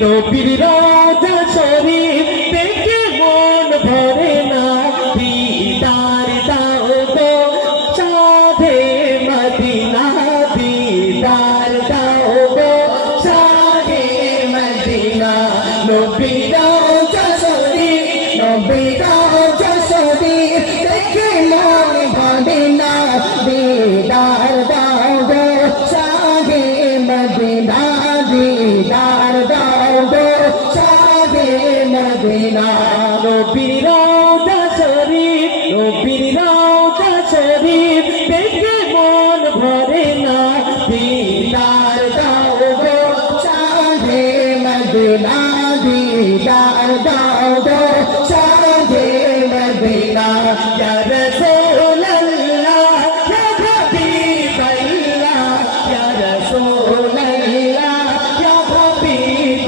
নবীর রওজা শরীফ দেখে মন ভরে না দিদার দাও গো শাহে মদিনা দিদার দাও গো শাহে মদিনা নবীর রওজা শরীফ নবীর রওজা শরীফ দেখে মন ভরে না দিদার দাও গো শাহে মদিনা দিদার দাও গো শাহে মদিনা নবীর রওজা শরীফ নবীর রওজা শরীফ দেখে মন ভরে না দিদার দাও গো শাহে মদিনা দিদার দাও গো